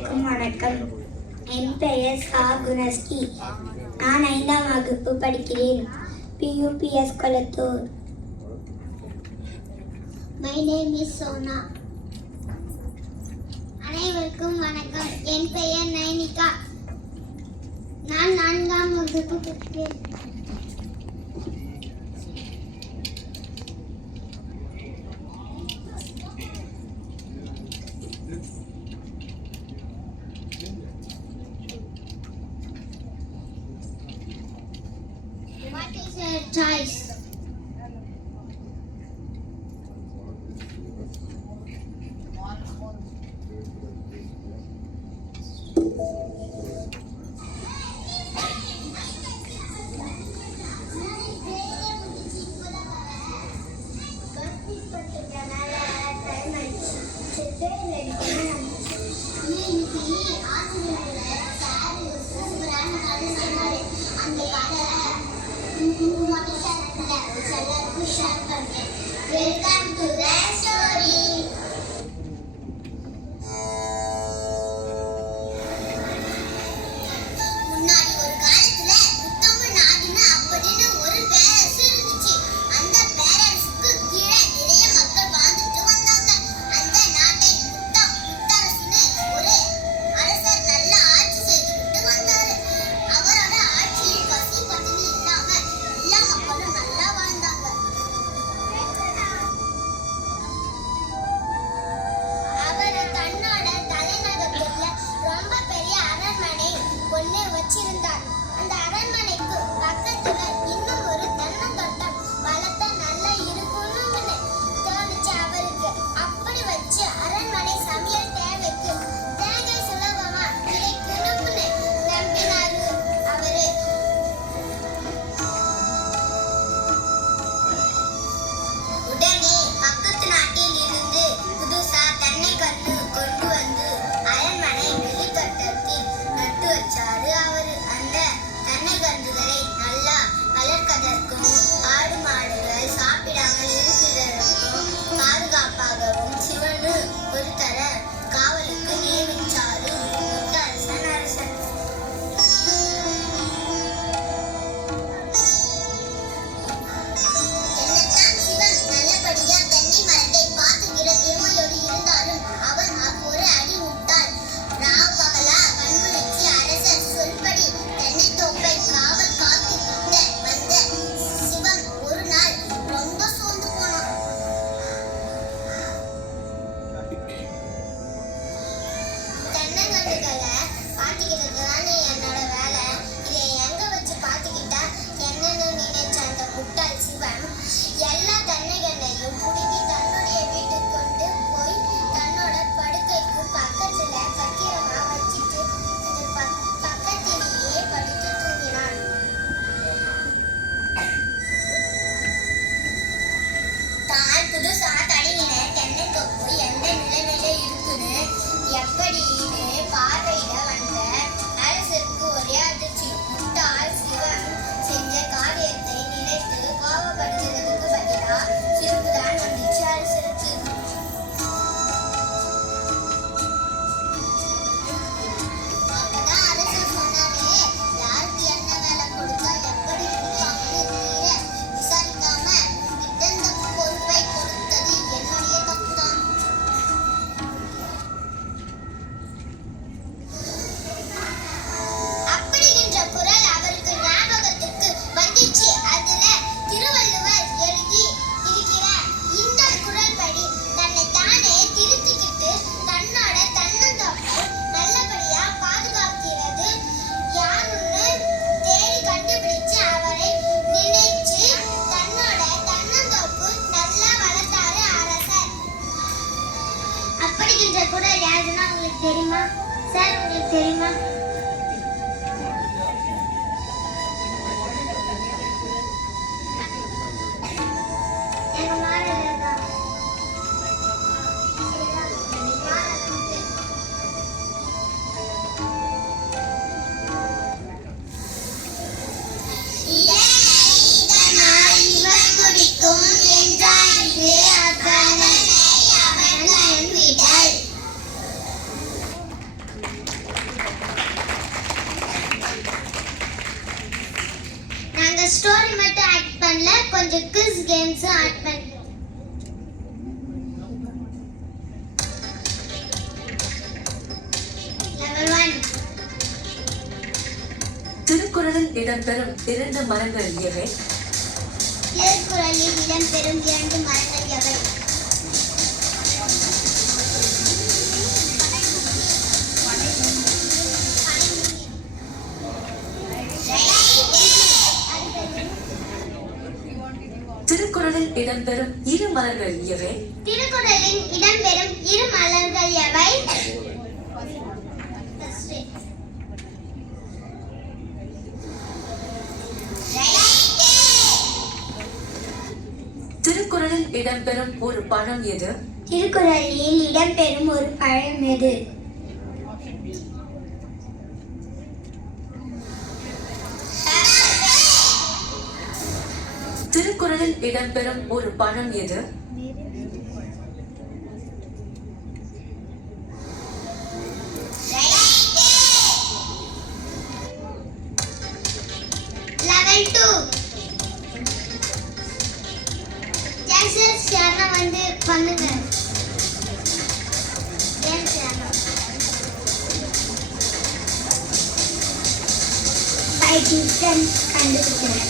அனைவருக்கும் வணக்கம். என் பெயர் சா குணஸ்ரீ. நான் 5ஆம் வகுப்பு படிக்கிறேன். PUPS Kolathur. My name is Sona. அனைவருக்கும் வணக்கம். என் பெயர் நைனிகா. நான் 4ஆம் வகுப்பு படிக்கிறேன். What is your choice? Welcome to the story. முன்னாடி ஒரு காலத்துல முத்தமிழ் நாடுன்னு அப்படின்னு ஒரு பேரரசு இருந்துச்சு. அந்த பேரரசுக்கு கீழே நிறைய மக்கள் வாழ்ந்துட்டு வந்தாங்க. அந்த நாட்டை முத்தரசுன்னு ஒரு அரசர் நல்ல ஆட்சி செய்துட்டு வந்தாரு. அவரோட ஆட்சியில் பசி பட்டினி இல்லாம எல்லா மக்களும் நல்லா வாழ்ந்தாங்க. அவர் தன்னோட தலைநகரத்துல ரொம்ப பெரிய அரண்மனை ஒண்ணு வச்சிருந்தார். அந்த அரண்மனைக்கு பக்கத்துல இன்னும் ஒரு தென்னந்தோட்டம் வளர்த்தா நல்லா இருக்கும்னு தோணுச்சு அவருக்கு. அப்படி வச்சு அரண்மனை சமையல் தேவைக்கு தேங்காய் சுலபமா கிடைக்கணும்னு நம்பினாரு அவரு. உடனே பக்கத்து நாட்டில் இருந்து புதுசா தென்னை கன்று கொண்டு வந்து அரண்மனை வெளித்தோட்டத்தில் நட்டு வச்சாரு அவரு. அந்த தென்னை கன்றுகளை நல்லா வளர்க்கதற்கும் ஆடு மாடுகள் சாப்பிடாமல் இருக்கிறதற்கும் பாதுகாப்பாகவும் சிவனு ஒருத்தர காவலுக்கு நியமிச்சாரு முத்தரசன் அரசன். என்னதான் சிவன் நல்லபடியா தென்னை மரத்தை பார்த்துக்கிற திறமையோடு இருந்தாலும் அவர் ஒரு அடி முட்டாள். ராவ் பகலா கண்முழிச்சு அரசர் சொல்படி தென்னை தோப்பை காவல் காத்துக்கிட்ட வந்த சிவன் ஒரு நாள் ரொம்ப சோர்ந்து போனான். தென்னங்கன்றுகளை பார்த்துக்கிறது தானே என்னோட வேலை, இதை எங்க வச்சு பார்த்துக்கிட்டா என்னன்னு நினைச்ச அந்த முட்டாள் சிவன் எல்லா தென்னைகளையும் புடுங்கி தன்னுடைய வீட்டுக்கு கொண்டு போய் தன்னோட படுக்கைக்கு பக்கத்துல பத்திரமா வச்சுட்டு அந்த பக்கத்திலேயே படுத்து தூங்கினான். தான் புதுசா தழுவின தென்னை தொப்பு எந்த நிலைமையில இருக்குன்னு எப்படின்னு பார்வையிட வந்த அரசருக்கு ஒரே அதிர்ச்சி. முட்டாள் சிவன் செஞ்ச காரியத்தை நினைத்து கோபப்படுகிறதுக்கு பதிலா சிரிப்புதான் வந்துச்சு அரசருக்கு. அப்பதான் அரசர் சொன்னாரு, யாருக்கு என்ன வேலை கொடுத்தா எப்படி கொடுப்பாங்கன்னு தீர விசாரிக்காம இந்த பொறுப்பை கொடுத்தது என்னுடைய தப்புதான். அப்படிங்கிற குரல் அவருக்கு ஞாபகத்துக்கு வந்துச்சு. அதுல திருவள்ளுவர் எழுதி இருக்கிற இந்த குரல் படி தன்னை தானே திருத்திக்கிட்டு தன்னோட தன்னந்தோப்பை நல்லபடியா பாதுகாக்கிறது யாருன்னு தேடி கண்டுபிடிச்சு அவரை நினைச்சு தன்னோட தன்னந்தோப்பு நல்லா வளர்த்தாரு அரசர். அப்படிங்கிற குரல் யாருன்னா உங்களுக்கு தெரியுமா சார்? உங்களுக்கு தெரியுமா? எங்க மாநிலம் தான். இதனால் இவன் குடிக்கும் என்றான் இது அக்கணனை அவன் விடல். கொஞ்சம் குவிஸ் கேம்ஸ் ஆட் பண்ணி லெவல் 1 திருக்குறளில் இடம்பெறும் 2 மரங்கள் எவை? திருக்குறளில் இடம்பெறும் 2 மரங்கள் எவை? திருக்குறளில் இடம்பெறும் 2 மலர்கள் எவை? திருக்குறளில் இடம்பெறும் 2 மலர்கள் எவை? திருக்குறளில் இடம்பெறும் ஒரு பழம் எது? திருக்குறளில் இடம்பெறும் ஒரு பழம் எது? திருக்குறளில் இடம்பெறும் ஒரு பழம் எது? லெவல் 2 ஜாக்சஸ் யாரா வந்து பண்ணுங்க. கேம்ஸ் யாரா 5 டிஃபரன்ஸ் கண்டுபிடிக்கிறேன்.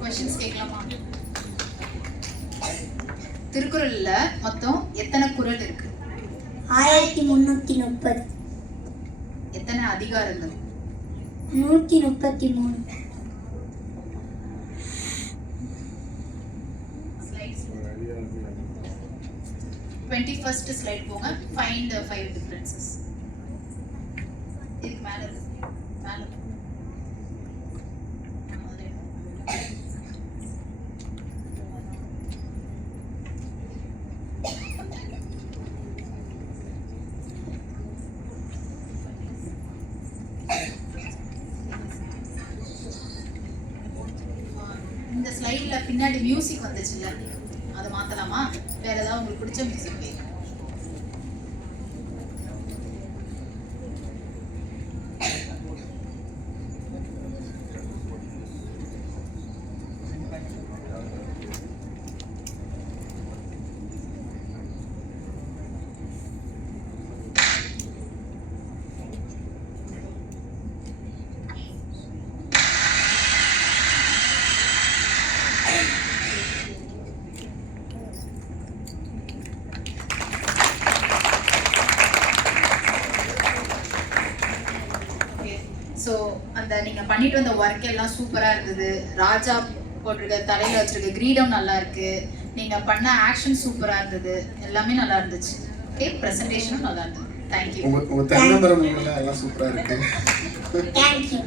क्वेश्चंस கேட்கலாமா? திருக்குறள்ல மொத்தம் எத்தனை குறள் இருக்கு? 1330. எத்தனை அதிகாரங்கள்? 133. ஸ்லைட்ஸ் 21st ஸ்லைட் போங்க. ஃபைண்ட் தி 5 டிஃபரன்சஸ். இதுக்கு மேல மேல இந்த ஸ்லைட்ல பின்னாடி மியூசிக் வந்துச்சுல்ல, அதை மாத்தலாமா? வேற ஏதாவது உங்களுக்கு பிடிச்ச மியூசிக் கேட்க? ஸோ அந்த நீங்கள் பண்ணிட்டு வந்த ஒர்க் எல்லாம் சூப்பராக இருந்தது. ராஜா போட்டிருக்க தலையில் வச்சிருக்க கிரீடம் நல்லா இருக்கு. நீங்கள் பண்ண ஆக்ஷன் சூப்பராக இருந்தது. எல்லாமே நல்லா இருந்துச்சு. ஓகே, ப்ரெசன்டேஷனும் நல்லா இருந்தது. தேங்க்யூ. உங்க தென்னமரம் எல்லாம் சூப்பரா இருக்கு. Thank you.